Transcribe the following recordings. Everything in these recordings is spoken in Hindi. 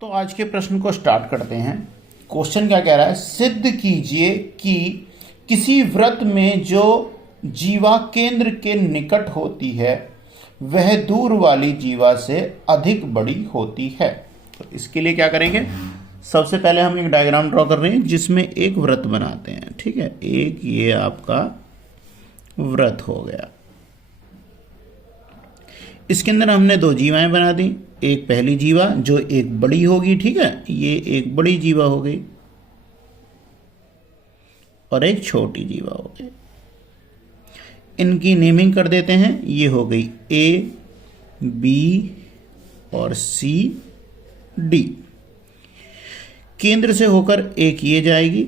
तो आज के प्रश्न को स्टार्ट करते हैं। क्वेश्चन क्या कह रहा है, सिद्ध कीजिए कि किसी वृत्त में जो जीवा केंद्र के निकट होती है वह दूर वाली जीवा से अधिक बड़ी होती है। तो इसके लिए क्या करेंगे, सबसे पहले हम एक डायग्राम ड्रॉ कर रहे हैं जिसमें एक वृत्त बनाते हैं। ठीक है, एक ये आपका वृत्त हो गया। इसके अंदर हमने दो जीवाएं बना दी, एक पहली जीवा जो एक बड़ी होगी, ठीक है, ये एक बड़ी जीवा हो गई, और एक छोटी जीवा हो गई। इनकी नेमिंग कर देते हैं, ये हो गई ए, बी और सी, डी। केंद्र से होकर एक ये जाएगी,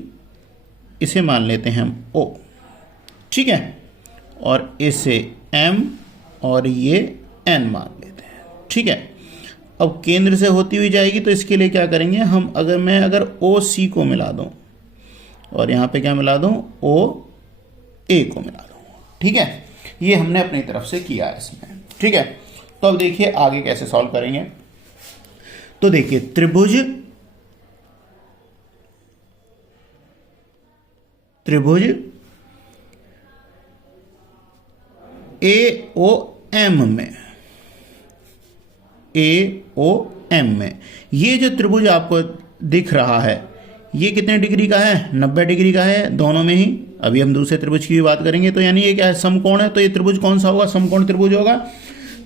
इसे मान लेते हैं हम ओ, ठीक है, और इसे एम और ये एन मान लेते हैं। ठीक है, अब केंद्र से होती हुई जाएगी तो इसके लिए क्या करेंगे हम, अगर ओ सी को मिला दूं और यहां पे क्या मिला दूं, ओ ए को मिला दूं। ठीक है, ये हमने अपनी तरफ से किया है इसमें। ठीक है, तो अब देखिए आगे कैसे सॉल्व करेंगे। तो देखिए त्रिभुज ए ओ एम में ये जो त्रिभुज आपको दिख रहा है ये कितने डिग्री का है, 90 डिग्री का है दोनों में ही। अभी हम दूसरे त्रिभुज की भी बात करेंगे। तो यानी ये क्या है, समकोण है। तो ये त्रिभुज कौन सा होगा, समकोण त्रिभुज होगा।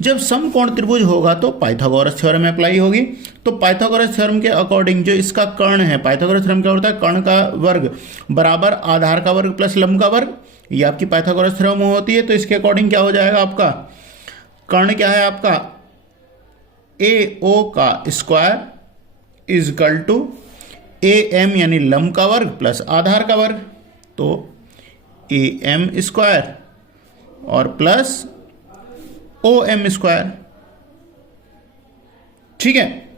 जब समकोण त्रिभुज होगा तो पाइथागोरस थ्योरम अप्लाई होगी। तो पाइथागोरस थ्योरम के अकॉर्डिंग जो इसका कर्ण है, पाइथागोरस थ्योरम क्या होता है, कर्ण का वर्ग बराबर आधार का वर्ग प्लस लंब का वर्ग, ये आपकी पाइथागोरस थ्योरम होती है। तो इसके अकॉर्डिंग क्या हो जाएगा, आपका कर्ण क्या है, आपका ए ओ का square is equal to A M यानी लंब का वर्ग प्लस आधार का वर्ग। तो ए एम स्क्वायर और प्लस ओ एम स्क्वायर। ठीक है,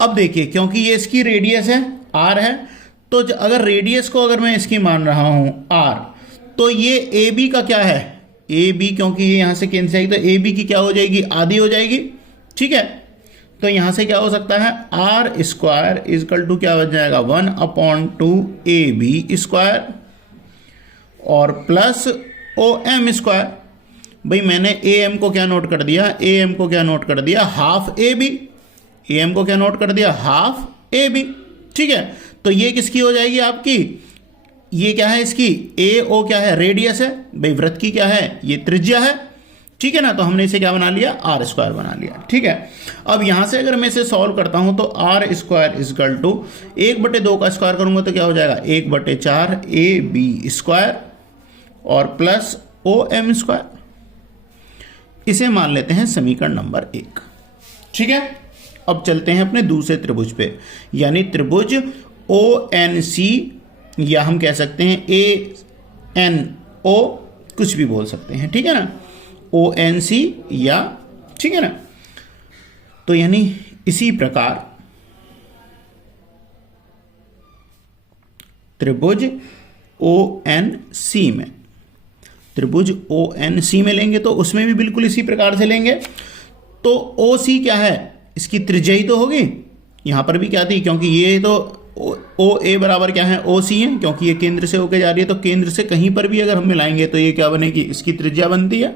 अब देखिए क्योंकि ये इसकी रेडियस है, आर है, तो अगर रेडियस को अगर मैं इसकी मान रहा हूं आर, तो ये ए बी का क्या है, ए बी, क्योंकि ये यहां से कैंसिल आएगी तो ए बी की क्या हो जाएगी, आधी हो जाएगी। ठीक है, तो यहां से क्या हो सकता है, आर स्क्वायर इजकल टू क्या बन जाएगा, 1/2 ए बी स्क्वायर और प्लस ओ एम स्क्वायर। भाई मैंने ए एम को क्या नोट कर दिया, ए एम को क्या नोट कर दिया, half A B. A M को क्या नोट कर दिया, हाफ ए बी। ठीक है, तो ये किसकी हो जाएगी आपकी, ये क्या है इसकी, ए ओ क्या है, रेडियस है। भाई वृत्त की क्या है, ये त्रिज्या है। ठीक है ना, तो हमने इसे क्या बना लिया, आर स्क्वायर बना लिया। ठीक है, अब यहां से अगर मैं इसे सॉल्व करता हूं तो आर स्क्वायर इजकल टू 1/2 का स्क्वायर करूंगा तो क्या हो जाएगा, 1/4 ए बी स्क्वायर और प्लस ओ एम स्क्वायर। इसे मान लेते हैं समीकरण नंबर 1। ठीक है, अब चलते हैं अपने दूसरे त्रिभुज पे, यानी त्रिभुज ओ एन सी, या हम कह सकते हैं ए एन ओ, कुछ भी बोल सकते हैं। ठीक है ना, ओ एन सी या, ठीक है ना। तो यानी इसी प्रकार त्रिभुज ओ एन सी में, त्रिभुज ओ एन सी में लेंगे तो उसमें भी बिल्कुल इसी प्रकार से लेंगे। तो ओ सी क्या है, इसकी त्रिज्या ही तो होगी। यहां पर भी क्या थी, क्योंकि ये तो ओ ए बराबर क्या है, ओ सी है, क्योंकि ये केंद्र से होकर जा रही है। तो केंद्र से कहीं पर भी अगर हम मिलाएंगे तो ये क्या बनेगी, इसकी त्रिज्या बनती है।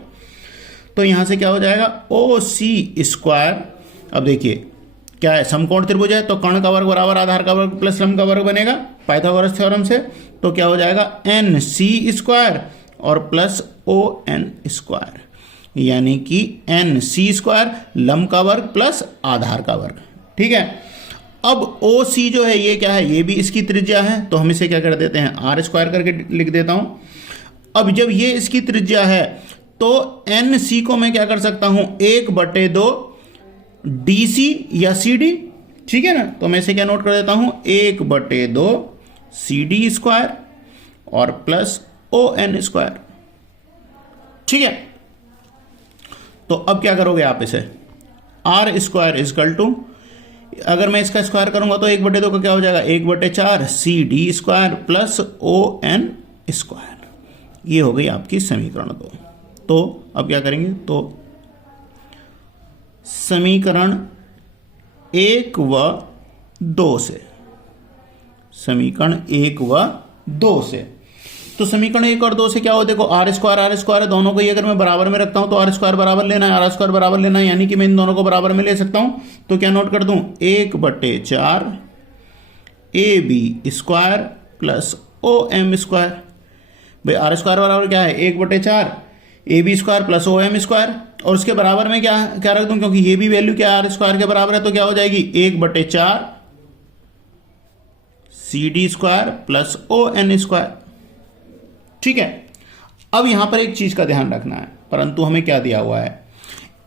तो यहां से क्या हो जाएगा, ओ सी स्क्वायर। अब देखिए क्या है, समकोण त्रिभुज है तो कर्ण का वर्ग बराबर आधार का वर्ग प्लस लंब का वर्ग बनेगा पाइथागोरस थ्योरम से। तो क्या हो जाएगा, एन सी स्क्वायर और प्लस ओ एन स्क्वायर, यानी कि एन सी स्क्वायर लंब का वर्ग प्लस आधार का वर्ग। ठीक है, अब ओ सी जो है ये क्या है, ये भी इसकी त्रिज्या है। तो हम इसे क्या कर देते हैं, आर स्क्वायर करके लिख देता हूं। अब जब ये इसकी त्रिज्या है तो एन सी को मैं क्या कर सकता हूं, 1/2 डी सी या सी डी। ठीक है ना, तो मैं इसे क्या नोट कर देता हूं, 1/2 सी डी स्क्वायर और प्लस ओ एन स्क्वायर। ठीक है, तो अब क्या करोगे आप, इसे आर स्क्वायर इजकल टू, अगर मैं इसका स्क्वायर करूंगा तो 1/2 का क्या हो जाएगा, 1/4 C D square plus O N square. ये हो गई आपकी समीकरण 2। तो अब क्या करेंगे, तो समीकरण 1 व 2 से, समीकरण 1 व 2 से। तो समीकरण 1 और 2 से क्या हो, देखो आर स्क्वायर है, दोनों को ही अगर मैं बराबर में रखता हूं तो आर स्क्वायर बराबर लेना है, आर स्क्वायर बराबर लेना है, यानी कि मैं इन दोनों को बराबर में ले सकता हूं। तो क्या नोट कर दूं, 1/4 AB square plus OM square. भाई आर स्क्वायर बराबर क्या है, 1/4 AB square plus OM square, और उसके बराबर में क्या क्या रख दूं, क्योंकि ये भी वैल्यू क्या आर स्क्वायर के बराबर है, तो क्या हो जाएगी 1/4 CD square plus ON square. ठीक है, अब यहां पर एक चीज का ध्यान रखना है, परंतु हमें क्या दिया हुआ है,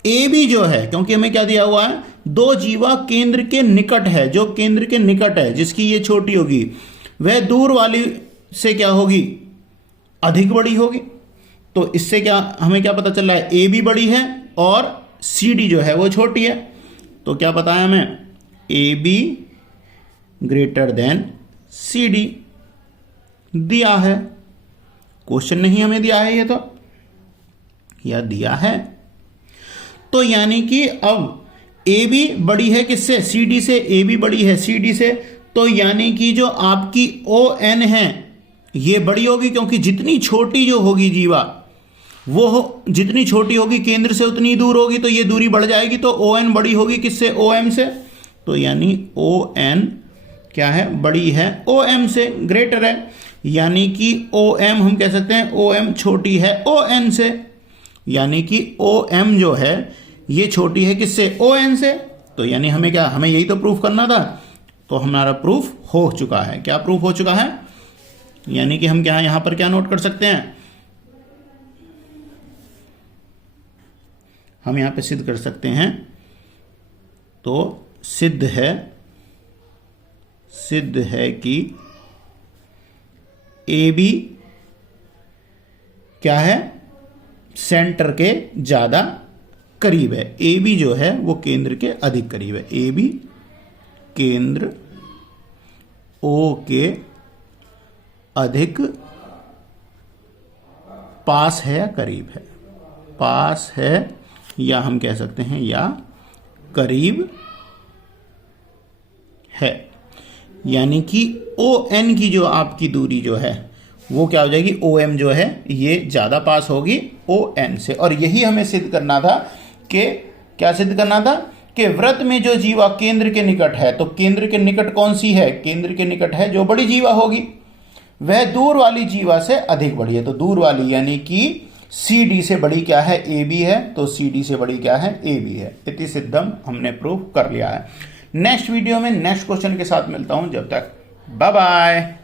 ए बी जो है, क्योंकि हमें क्या दिया हुआ है, दो जीवा केंद्र के निकट है, जो केंद्र के निकट है, जिसकी ये छोटी होगी वह दूर वाली से क्या होगी, अधिक बड़ी होगी। तो इससे क्या हमें क्या पता चल रहा है, ए बी बड़ी है और सी डी जो है वो छोटी है। तो क्या पता है हमें, A B greater than C D दिया है, क्वेश्चन नहीं हमें दिया है ये तो, या दिया है। तो यानी कि अब ए बी बड़ी है किससे, सी डी से, ए बी बड़ी है सी डी से, तो यानी कि जो आपकी ओ एन है ये बड़ी होगी, क्योंकि जितनी छोटी जो होगी जीवा वो जितनी छोटी होगी केंद्र से उतनी दूर होगी, तो ये दूरी बढ़ जाएगी, तो ओ एन बड़ी होगी किससे, ओ एम से। तो यानी ओ एन क्या है, बड़ी है ओ एम से, ग्रेटर है, यानी कि ओ एम हम कह सकते हैं ओ एम छोटी है ओ एन से, यानी कि ओ एम जो है ये छोटी है किससे, ओ एन से। तो यानी हमें क्या, हमें यही तो प्रूफ करना था, तो हमारा प्रूफ हो चुका है। क्या प्रूफ हो चुका है, यानी कि हम क्या यहां पर क्या नोट कर सकते हैं, हम यहां पे सिद्ध कर सकते हैं, तो सिद्ध है कि ए बी क्या है, सेंटर के ज्यादा करीब है, ए बी जो है वो केंद्र के अधिक करीब है, ए बी केंद्र ओ के अधिक पास है या करीब है, पास है या हम कह सकते हैं या करीब है। यानी कि ओ एन की जो आपकी दूरी जो है वो क्या हो जाएगी, ओ एम जो है ये ज्यादा पास होगी ओ एन से। और यही हमें सिद्ध करना था कि क्या सिद्ध करना था कि वृत्त में जो जीवा केंद्र के निकट है, तो केंद्र के निकट कौन सी है, केंद्र के निकट है जो बड़ी जीवा होगी, वह दूर वाली जीवा से अधिक बड़ी है। तो दूर वाली यानी कि सी डी से बड़ी क्या है, ए बी है, तो सी डी से बड़ी क्या है, ए बी है। इति सिद्धम हमने प्रूफ कर लिया है। नेक्स्ट वीडियो में नेक्स्ट क्वेश्चन के साथ मिलता हूं, जब तक बाय बाय।